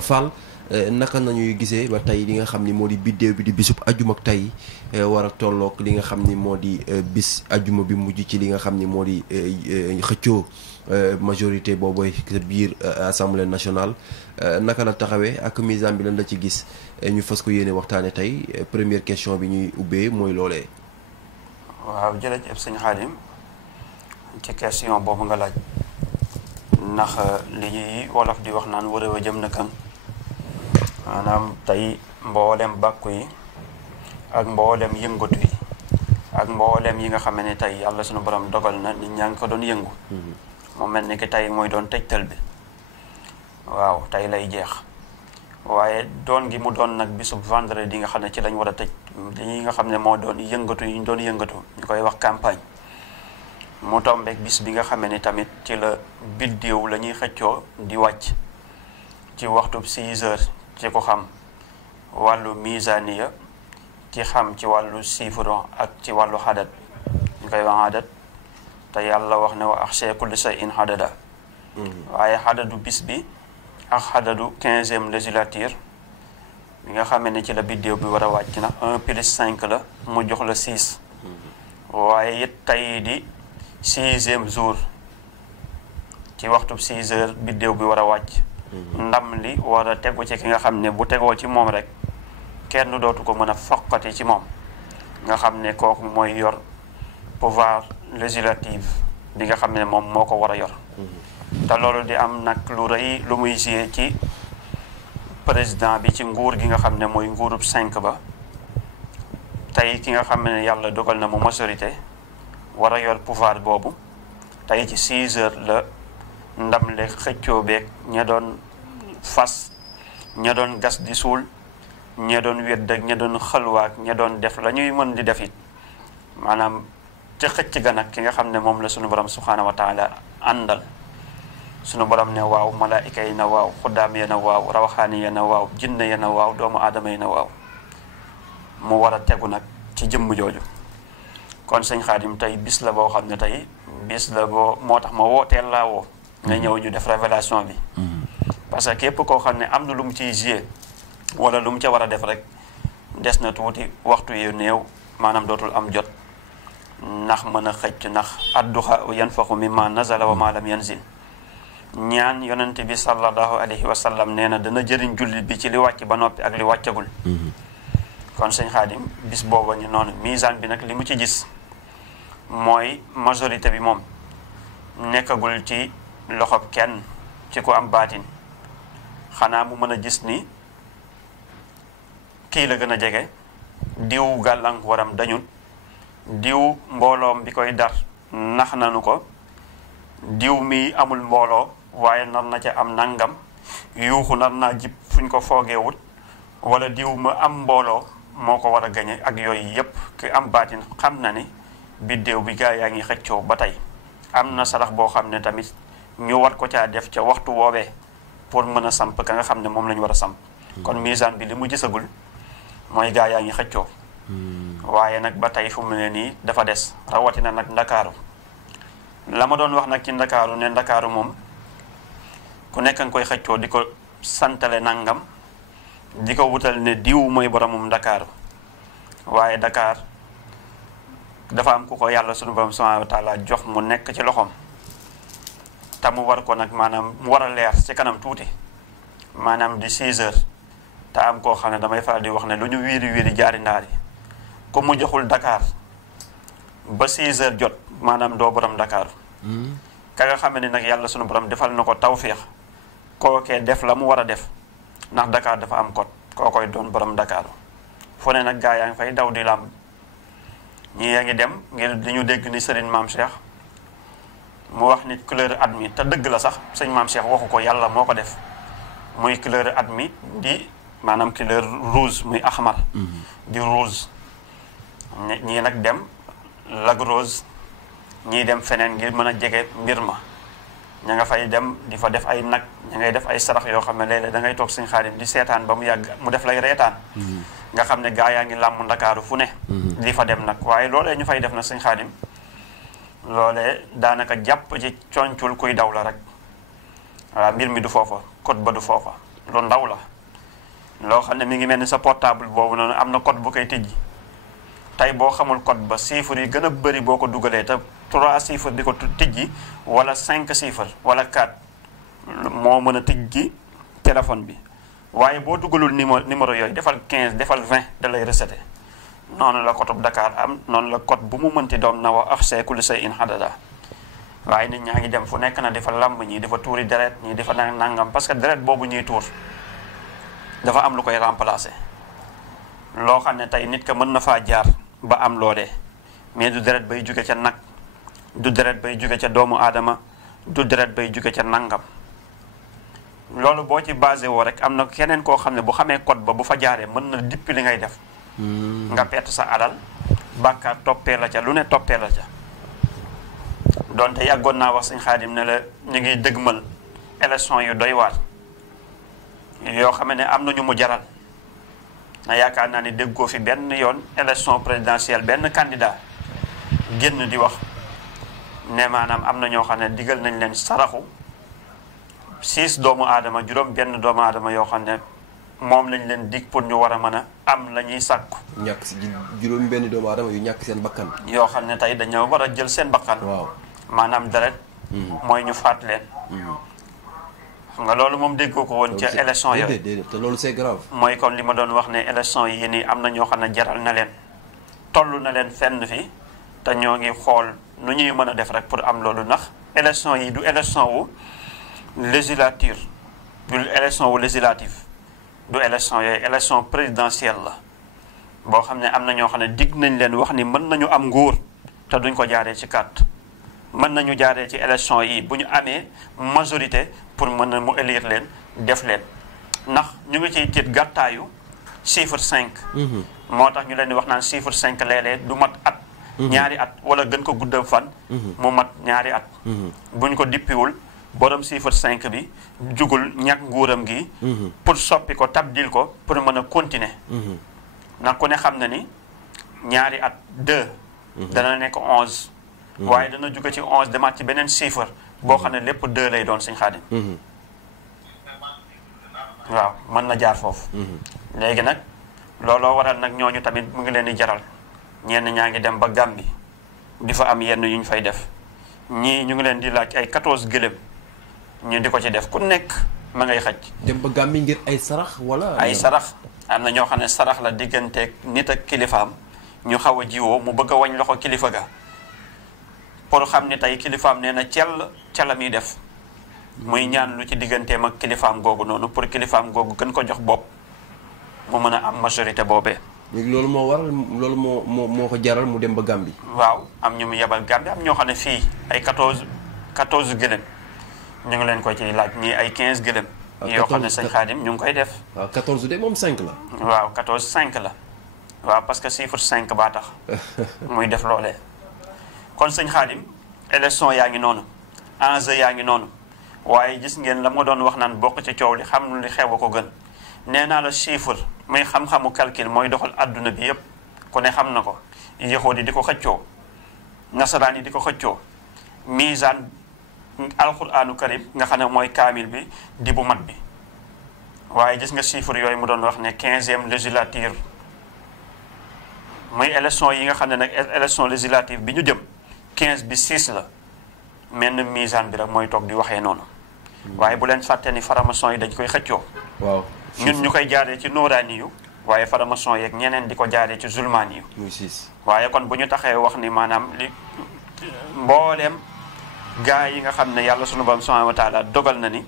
Fall naka nañuy gisee ba tey li nga xam ni moo di biddéew bi di bisub ajuma ak tey war a tolloog li nga xam ni moo di bis ajuma bi mujj ci li nga xam ni moo di xëccoo majorité boobu sa biir assemblée nationale naka la taxawee ak misaan bi lan la ci gis ñu fas ko yéene waxtaane tey première question bi ñuy ubbee mooy loolee. waaw jërëjëf sëñ Xaadim ci question boobu nga laaj ndax li ñuy wolof di wax naan wërëw a jëm na kan maanaam tey mboolem bàkku yi ak mboolem yëngatu yi ak mboolem yi nga xam ne tey yàlla sunu borom dogal na nit ñaa ngi ko doon yëngu mu mel ni ki tey mooy doon tëjtal bi waaw tey lay jeex waaye doon gi mu doon nag bisub vendredi nga xam ne ci lañ war a tëj li nga xam ne moo doon yëngatu yi ñu doon yëngatu ñu koy wax campagne mu tombeek bis bi nga xamee ni tamit ci la biddéew la ñuy xëccoo di wàcc ci waxtu 6 heures ci ko xam wàllu misaaniya ci xam ci wàllu chiffre ak ci wàllu xadat ñu koy wax xadat te yàlla wax ne wa ahsha kulli shay'in xadada waaye xadadu bis bi ak xadadu 15e législature bi nga xamee ne ci la biddéew bi war a wàcc na 1 plus 5 la mu jox la 6 waaye it tey di 6e jour ci waxtu 6 heures biddéew bi war a wàcc ndam li war a tegu ci ki nga xam ne bu tegoo ci moom rek kenn dootu ko mën a foqati ci moom nga xam ne kooku mooy yor pouvoir législatif bi nga xam ne moom moo ko war a yor te loolu di am nag lu rëy lu muy joué ci président bi ci nguur gi nga xam ne mooy nguurub 5 ba tey ki nga xam ne yàlla dogal na mu majorité war a yor pouvoir boobu tey ci 6 heures la ndam le xëccoo beeg ña doon fas ña doon gas di suul ña doon wedd ak ña doon xalwaak ña doon def la ñuy mën di def it maanaam ca xëcc ga nag ki nga xam ne moom la sunu borom subhaanahu wa taala àndal sunu borom ne waaw malaayika yi na waaw xuddaam ya na waaw rawaxaani ya na waaw jinne ya na waaw doomu aadama yi na waaw mu war a tegu nag ci jëmm jooju kon sëñ Xaadim tey bis la boo xam ne tey bis la boo moo tax ma wooteel laa woo nga ñëw ñu def révélation bi parce que képp koo xam ne am na lu mu ciy joué wala lu mu ca war a def rek des na tuuti waxtu yu néew maanaam dootul am jot ndax mën a xëcc ndax adduxa yanfaxu mimma nazala wa ma lam yanzil ñaan yonente bi sallallahu alayhi wa sallam nee na dana jëriñ jullit bi ci li wàcc ba noppi ak li wàccagul kon sëñ Xaadim bis booba ñu noonu misaan bi nag li mu ci gis mooy majorité bi moom nekkagul ci loxob kenn ci ku am baatin xanaa mu mën a gis ni kii la gën a jege diw gàllankooram dañul diw mbooloom bi koy dar nax nanu ko diw mi amul mbooloo waaye nar na ca am nangam yuuxu nar naa jib fuñ ko foogeewut wala diw ma am mbooloo moo ko war a gañe ak yooyu yépp ki am baatin xam na ni biddéew bi gaa yaa ngi xëccoo ba tey am na sarax boo xam ne tamit ñu war ko caa def ca waxtu woowee pour mën a samp ka nga xam ne moom la ñu war a samp kon misaan bi li mu gisagul mooy gaa yaa ngi xëccoo waaye nag ba tey fu mu ne nii dafa des rawatina nag ndakaaru la ma doon wax nag ci ndakaaru ne ndakaaru moom ku nekk nga koy xëccoo di ko santale nangam di ko wutal ne diw mooy boromum ndakaaru waaye Dakar dafa am ku ko yàlla sunu borom subhanahu wa taala jox mu nekk ci loxoom te mu war ko nag maanaam mu war a leer ci kanam tuuti maanaam di 6 heures te am koo xam ne damay faral di wax ne lu ñu wiiri wiiri jaari ndaar yi ku mu joxul Dakar ba 6 heures jot maanaam doo borom Dakar ka nga xam ne nag yàlla sunu borom defal na ko tawféex kookee def la mu war a def ndax Dakar dafa am code koo koy doon borom Dakar fu ne nag gaa yaa ngi fay daw di làmb ñii yaa ngi dem ngir di ñu dégg ni Serigne Maam Cheikh mu wax ni couleur at mi te dëgg la sax sëñ Maam Cheikh waxu ko yàlla moo ko def muy couleur at mi di maanaam couleur rouge muy axmar di rouge ñii nag dem lag rose ñii dem feneen ngir mën a jege mbir ma ña nga fay dem di fa def ay nag ña ngay def ay sarax yoo xam ne léeg-léeg da ngay toog sëñ Xaadim di seetaan ba mu yàgg mu def lay reetaan nga xam ne gaa yaa ngi làmb ndakaaru fu ne di fa dem nag waaye loolee ñu fay def nag sëñ Xaadim loolee daanaka jàpp ci concul kuy daw la rek waaw mbir mi du foofa code ba du foofa lu ndaw la loo xam ne mi ngi mel ni sa portable boobu noonu am na code bu koy tijji tey boo xamul code ba chiffres yi gën a bëri boo ko dugalee te 3 chiffres di ko tijji wala 5 chiffres wala 4 moo mën a tijji téléphone bi waaye boo dugalul numéro yooyu defal 15 defal 20 da lay reseté noonu la code bu Dakar am noonu la code bu mu mënti doon na wa ahsaa kulli shay'in adada waaye nit ñaa ngi dem fu nekk na dafa lamb ñii dafa tuuri deret ñii dafa nangam parce que deret boobu ñuy tuur dafa am lu koy remplacer loo xam ne tey nit ka mën na faa jaar ba am loolee mais du deret bay jóge ca nag du deret bay jóge ca doomu aadama du deret bay jóge ca nangam loolu boo ci basé woo rek am na keneen koo xam ne bu xamee code ba bu fa jaaree mën na dippi li ngay def nga perte sa alal bàkkaar toppee la ca lu ne toppee la ca donte yàggoon naa wax sëñ Xaadim ne la ñu ngi dëgmal élection yu doy waar yoo xam ne am na ñu mu jaral na yaakaar naa ni déggoo fi benn yoon élection présidentielle benn candidat génn di wax ne maanaam am na ñoo xam ne digal nañ leen saraxu 6 doomu aadama juróom benn doomu aadama yoo xam ne moom lañ leen dig pour ñu war a mën a am la ñuy sàkku ñàkk si juróom benn doomu aadama yu ñàkk seen bakkan yoo xam ne tey dañoo war a jël seen bakkan waaw maanaam deret mooy ñu faat leen xam nga loolu moom déggoo ko woon ca élection yooyu te loolu c'est grave mooy comme li ma doon wax ne élection yi nii am na ñoo xam ne jaral na leen toll na leen fenn fi te ñoo ngi xool nu ñuy mën a def rek pour am loolu ndax élection yi du élection wu législature du élection wu législative du élection yooyu élection présidentielle la boo xam ne am na ñoo xam ne dig nañ leen wax ni mën nañu am nguur te duñ ko jaaree ci carte mën nañu jaaree ci élection yi bu ñu amee majorité pour mën a mu élire leen def leen ndax ñu ngi ciy tiit gàttaayu chiffre 5 moo tax ñu leen di wax naan chiffre 5 léeg-léeg du mat at ñaari at wala gën ko guddam fan mu mat ñaari at buñ ko dippiwul borom chiffre 5 bi jugul ñàkk nguuram gi pour soppi ko tabdil ko pour mën a continuer ndax ku ne xam na ni ñaari at 2 dana nekk 11 waaye dana jóge ci 11 demaat ci beneen chiffre boo xam ne lépp 2 lay doon Sëñ Xaadim waaw mën na jaar foofu léegi nag looloo waral nag ñooñu tamit mu ngi leen di jaral ñenn ñaa ngi dem ba Gàmbi di fa am yenn yu ñu fay def ñii ñu ngi leen di laaj ay 14 gëléem ñu di ko ci def ku nekk ma ngay xaj dem ba Gàmbi ngir ay sarax wala ay sarax am na ñoo xam ne sarax la digganteeg nit ak kilifaam ñu xaw a jiwoo mu bëgg a wañ loxo kilifa ga pour xam ne tey kilifaam nee na ca la muy def muy ñaan lu ci digganteem ak kilifaam googu noonu pour kilifaam googu gën ko jox bopp mu mën a am majorité boobee. léegi loolu moo waral loolu moo ko jaral mu dem ba Gàmbi. waaw am ñu mu yebal Gàmbi am ñoo xam ne fii ay 14 gëlëm ñu ngi leen ko ci laaj ñii ay 15 gëlëm. yoo xam ne Sëñ Xaadim ñu ngi koy def. waaw 14 de moom 5 la. waaw 14 5 la. waaw parce que chiffre 5 baa tax muy def loolee. kon Sëñ Xaadim élection yaa ngi noonu enjeu yaa ngi noonu waaye gis ngeen la ma doon wax naan bokk ci coow li xam li xew a ko gën nee naa la chiffre muy xam-xamu calcul mooy doxal adduna bi yépp ku ne xam na ko yahuud yi di ko xëccoo nasaraan yi di ko xëccoo misaan alquraanu karim nga xam ne mooy kaamil bi di bu mat bi waaye gis nga chiffre yooyu mu doon wax ne 15e législature muy élection yi nga xam ne nag élection législative bi ñu jëm 15 bi 6 la mel na misaan bi rek mooy toog di waxee noonu waaye bu leen fàtte ni faramason yi dañ koy xëccoo waaw ñun ñu koy jaaree ci nooraani yu waaye faramason yeeg ñeneen di ko jaaree ci zulmaani yu muy 6 waaye kon bu ñu taxee wax ni maanaam li mbooleem gaa yi nga xam ne yàlla sunu borom subhanahu wa taala dogal na ni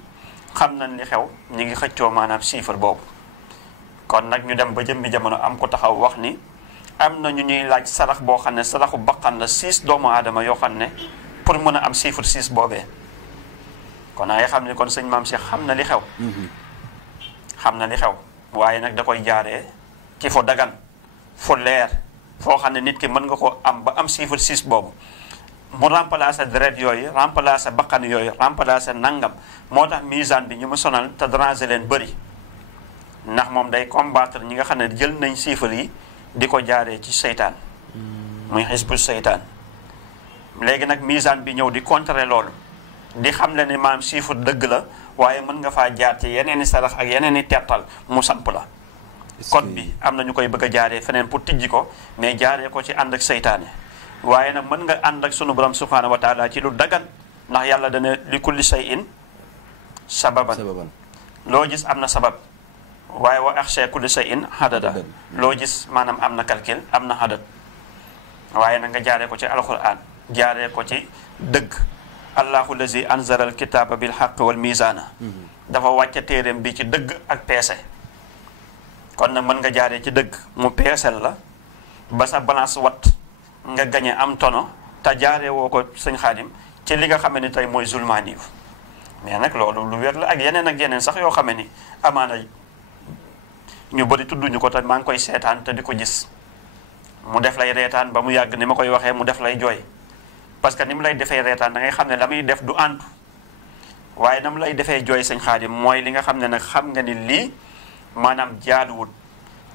xam nañ li xew ñu ngi xëccoo maanaam chiffre boobu kon nag ñu dem ba jëmmi jamono am ko taxaw wax ni am na ñu ñuy laaj sarax boo xam ne saraxu baqan la 6 doomu aadama yoo xam ne pour mën a am chiffre 6 boobee kon ay xam ne kon sëñ Maam Cheikh xam na li xew xam na li xew waaye nag da koy jaaree ci fu dagan fu leer foo xam ne nit ki mën nga ko am ba am chiffre 6 boobu mu remplacer deret yooyu remplacer baqan yooyu remplacer nangam moo tax misaan bi ñu mu sonal te déranger leen bëri ndax moom day combattre ñi nga xam ne jël nañ chiffre yi di ko jaaree ci seytaan muy xisbu seytaan léegi nag misaan bi ñëw di contrer loolu di xam le ne maam chiffre dëgg la waaye mën nga faa jaar ci yeneen i sarax ak yeneen i tettal mu samp la code bi am na ñu koy bëgg a jaaree feneen pour tijji ko mais jaaree ko ci ànd ak seytaane waaye nag mën nga ànd ak sunu borom subhanahu wa taala ci lu dagan ndax yàlla dana li kulli shay'in sababan loo gis am na sabab waaye wa axsha kulli shay'in hadada loo gis maanaam am na calcul am na hadad waaye nag nga jaaree ko ci alquran jaaree ko ci dëgg allahu lazi anzala al kitaba bil haqq wal mizana dafa wàcce téeréem bi ci dëgg ak peese kon nag mën nga jaaree ci dëgg mu peesel la ba sa balance wat nga gañe am tono te jaaree woo ko sëñ Xaadim ci li nga xamee ni tey mooy zulmaani yu mais nag loolu lu wér la ak yeneen sax yoo xamee ni amaana ñu bëri tudduñu ko te maa ngi koy seetaan te di ko gis mu def lay reetaan ba mu yàgg ni ma koy waxee mu def lay jooy parce que ni mu lay defee reetaan da ngay xam ne la muy def du àntu waaye na mu lay defee jooy sëñ Xaadim mooy li nga xam ne nag xam nga ni lii maanaam jaaduwut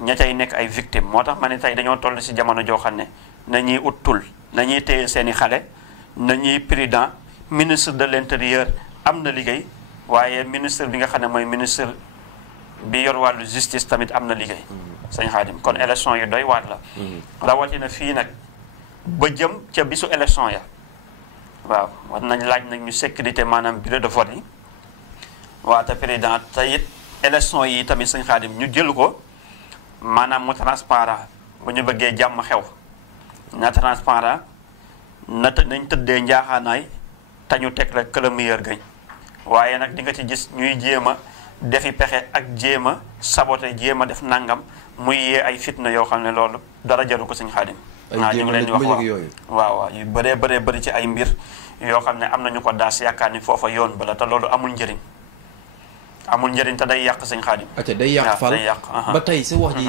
ña cay nekk ay victime moo tax ma ne tey dañoo toll si jamono joo xam ne nañuy ut tul nañuy téye seeni xale nañuy président ministre de l'intérieur am na liggéey waaye ministre bi nga xam ne mooy ministre bi yor wàllu justice tamit am na liggéey sëñ Xaadim kon élection yi doy waat la rawatina fii nag ba jëm ca bisu élection ya waaw war nañ laaj nag ñu sécurité maanaam bureau de vote yi waa te président te it élection yi tamit sëñ Xaadim ñu jël ko maanaam mu transparent bu ñu bëggee jàmm xew na transparent nañ tëddee njaaxaanaay te ñu teg rek que le meilleur gagne waaye nag di nga ci gis ñuy jéem a defi pexe ak jéem a saboté jéem a def nangam muy yee ay fitna yoo xam ne loolu dara jaru ko sëñ Xaadim waaw ñu ngi leen di wax waaw yu bëree bëri ci ay mbir yoo xam ne am nañu ko daas yaakaar ni foofa yoon bala te loolu amul njëriñ te day yàq sëñ Xaadim day yàq fal ba tey sa wax ji